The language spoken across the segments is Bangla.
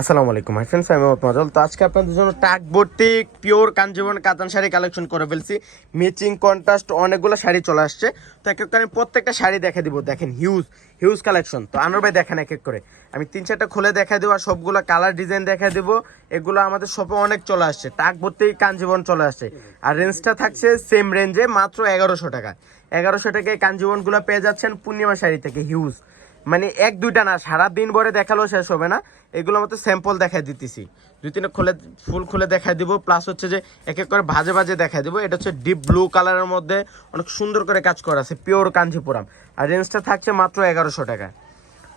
আসসালামু আলাইকুম হাই ফ্রেন্ডস আমি মাজল। তো আজকে আপনাদের জন্য টাক ভর্তি পিওর কাঞ্জিবন কাতান শাড়ি কালেকশন করে ফেলছি। ম্যাচিং কন্ট্রাস্ট অনেকগুলো শাড়ি চলে আসছে। তো এক এক আমি প্রত্যেকটা শাড়ি দেখে দিব। দেখেন হিউজ হিউজ কালেকশন তো আনোর ভাই দেখেন এক এক করে। আমি তিন চারটা খুলে দেখা দেবো আর সবগুলো কালার ডিজাইন দেখা দেবো। এগুলো আমাদের শপে অনেক চলে আসছে। টাক ভর্তি কাঞ্জিবন চলে আসছে। আর রেঞ্জটা থাকছে সেম রেঞ্জে মাত্র এগারোশো টাকা। এগারোশো টাকায় কাঞ্জিবনগুলো পেয়ে যাচ্ছেন পূর্ণিমা শাড়ি থেকে হিউজ মানে এক, দুইটা না সারা দিন ভরে দেখালেও শেষ হবে না। এগুলো মতো স্যাম্পল দেখাই দিতেছি। দুই, তিনটা খুলে ফুল খুলে দেখাই দিব। প্লাস হচ্ছে যে এক এক করে ভাজে ভাজে দেখাই দিব। এটা হচ্ছে ডিপ ব্লু কালারের মধ্যে অনেক সুন্দর করে কাজ করা আছে পিওর কাঞ্জিপুরাম। আর রেঞ্জটা থাকছে মাত্র এগারোশো টাকা।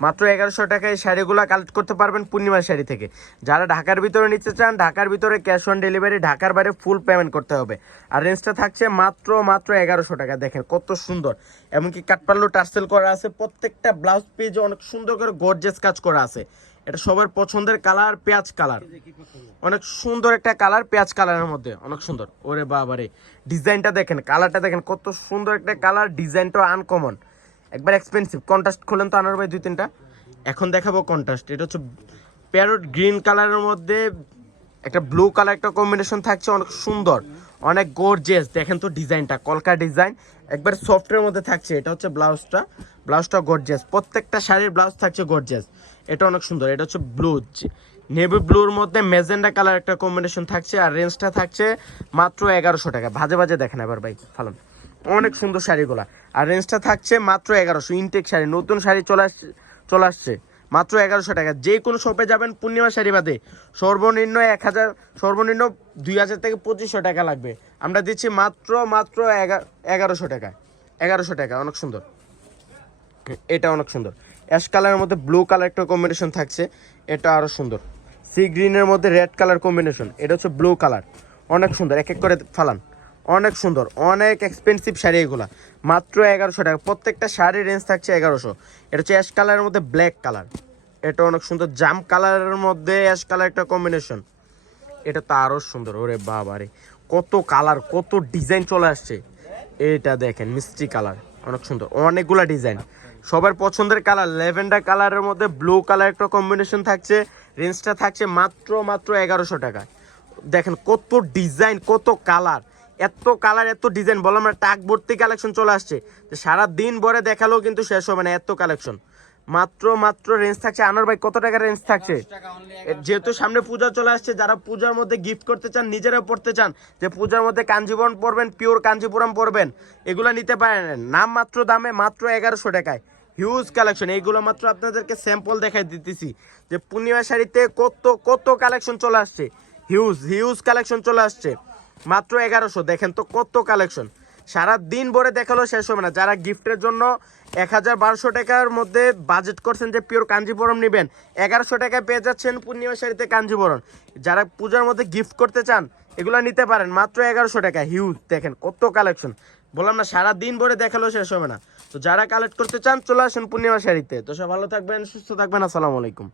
মাত্র এগারোশো টাকায় শাড়িগুলো কালেক্ট করতে পারবেন পূর্ণিমার শাড়ি থেকে। যারা ঢাকার ভিতরে নিতে চান, ঢাকার ভিতরে ক্যাশ অন ডেলিভারি ঢাকার বাইরে ফুল পেমেন্ট করতে হবে। আর রেঞ্জটা থাকছে মাত্র মাত্র এগারোশো টাকা। দেখেন কত সুন্দর। এমনকি কাঠপাল্লু টার্সেল করা আছে। প্রত্যেকটা ব্লাউজ পেজে অনেক সুন্দর করে গর্জেস কাজ করা আছে। এটা সবার পছন্দের কালার পেঁয়াজ কালার অনেক সুন্দর একটা কালার পেঁয়াজ কালারের মধ্যে। অনেক সুন্দর। ওরে বাবারে। ডিজাইনটা দেখেন কালারটা দেখেন কত সুন্দর একটা কালার ডিজাইনটা আনকমন একবার এক্সপেন্সিভ কন্ট্রাস্ট খোলেন তো আনার ভাই দুই তিনটা। এখন দেখাবো কন্ট্রাস্ট এটা হচ্ছে প্যারোট গ্রিন কালারের মধ্যে একটা ব্লু কালার একটা কম্বিনেশন থাকছে, অনেক সুন্দর, অনেক গর্জিয়াস দেখেন তো ডিজাইনটা কলকা ডিজাইন। একবার সফটের মধ্যে থাকছে, এটা হচ্ছে ব্লাউজটা ব্লাউজটা গর্জিয়াস প্রত্যেকটা শাড়ির ব্লাউজ থাকছে গর্জিয়াস এটা অনেক সুন্দর, এটা হচ্ছে ব্লু নেভি ব্লুর মধ্যে মেজেন্ডা কালার একটা কম্বিনেশন থাকছে, আর রেঞ্জটা থাকছে মাত্র এগারোশো টাকা। ভাজে ভাজে দেখেন এবার ভাই, ফালন। অনেক সুন্দর শাড়িগুলা। আর রেঞ্জটা থাকছে মাত্র এগারোশো। ইনটেক শাড়ি, নতুন শাড়ি চলে আসছে চলে আসছে। মাত্র এগারোশো টাকা। যে কোনো শপে যাবেন, পূর্ণিমা শাড়ি বাদে। সর্বনিম্ন এক হাজার, সর্বনিম্ন দুই হাজার থেকে পঁচিশশো টাকা লাগবে। আমরা দিচ্ছি মাত্র মাত্র এগা- এগারোশো টাকা। এগারোশো টাকা, অনেক সুন্দর। এটা অনেক সুন্দর। অ্যাশ কালারের মধ্যে ব্লু কালার একটা কম্বিনেশন থাকছে। এটা আরও সুন্দর। সি গ্রিনের মধ্যে রেড কালার কম্বিনেশন এটা হচ্ছে ব্লু কালার অনেক সুন্দর। এক এক করে ফালান। অনেক সুন্দর, অনেক এক্সপেন্সিভ শাড়ি এগুলা। মাত্র এগারোশো টাকা। প্রত্যেকটা শাড়ির রেঞ্জ থাকছে এগারোশো। এটা হচ্ছে অ্যাশ কালারের মধ্যে ব্ল্যাক কালার এটা অনেক সুন্দর, জাম কালারের মধ্যে অ্যাশ কালার একটা কম্বিনেশন এটা তো আরও সুন্দর, ওরে বাবারে কত কালার কত ডিজাইন চলে আসছে। এটা দেখেন, মিষ্টি কালার অনেক সুন্দর, অনেকগুলা ডিজাইন সবার পছন্দের কালার ল্যাভেন্ডার কালারের মধ্যে ব্লু কালার একটা কম্বিনেশন থাকছে। রেঞ্জটা থাকছে মাত্র মাত্র এগারোশো টাকা দেখেন কত ডিজাইন কত কালার এত কালার এত ডিজাইন বললাম না টাক ভর্তি কালেকশন চলে আসছে। সারা দিন ভরে দেখালেও কিন্তু শেষ হবে না এত কালেকশন মাত্র মাত্র রেঞ্জ থাকছে। আনোর ভাই কত টাকা রেঞ্জ থাকছে? যেহেতু সামনে পূজা চলে আসছে যারা পূজার মধ্যে গিফট করতে চান নিজেরা পড়তে চান যে পূজার মধ্যে কাঞ্জিবরম পরবেন পিওর কাঞ্জিপুরম পরবেন এগুলো নিতে পারেন। নাম মাত্র দামে মাত্র এগারোশো টাকায়। হিউজ কালেকশন এইগুলো মাত্র আপনাদেরকে স্যাম্পল দেখাই দিতেছি। যে পূর্ণিমা শাড়িতে কত কত কালেকশন চলে আসছে। হিউজ হিউজ কালেকশন চলে আসছে। মাত্র এগারোশো। দেখেন তো কত কালেকশন সারা দিন ভরে দেখাল, শেষ হবে না। যারা গিফটের জন্য এক হাজার বারোশো টাকার মধ্যে বাজেট করছেন যে পিওর কাঞ্জিবরম নেবেন, এগারোশো টাকায় পেয়ে যাচ্ছেন পূর্ণিমা শাড়িতে কাঞ্জিবরম। যারা পূজার মধ্যে গিফট করতে চান, এগুলো নিতে পারেন। মাত্র এগারোশো টাকা হিউজ দেখেন কত কালেকশন বললাম না, সারা দিন ভরে দেখাল, শেষ হবে না। তো যারা কালেক্ট করতে চান, চলে আসেন পূর্ণিমা শাড়িতে। তো সব ভালো থাকবেন, সুস্থ থাকবেন। আসসালামু আলাইকুম।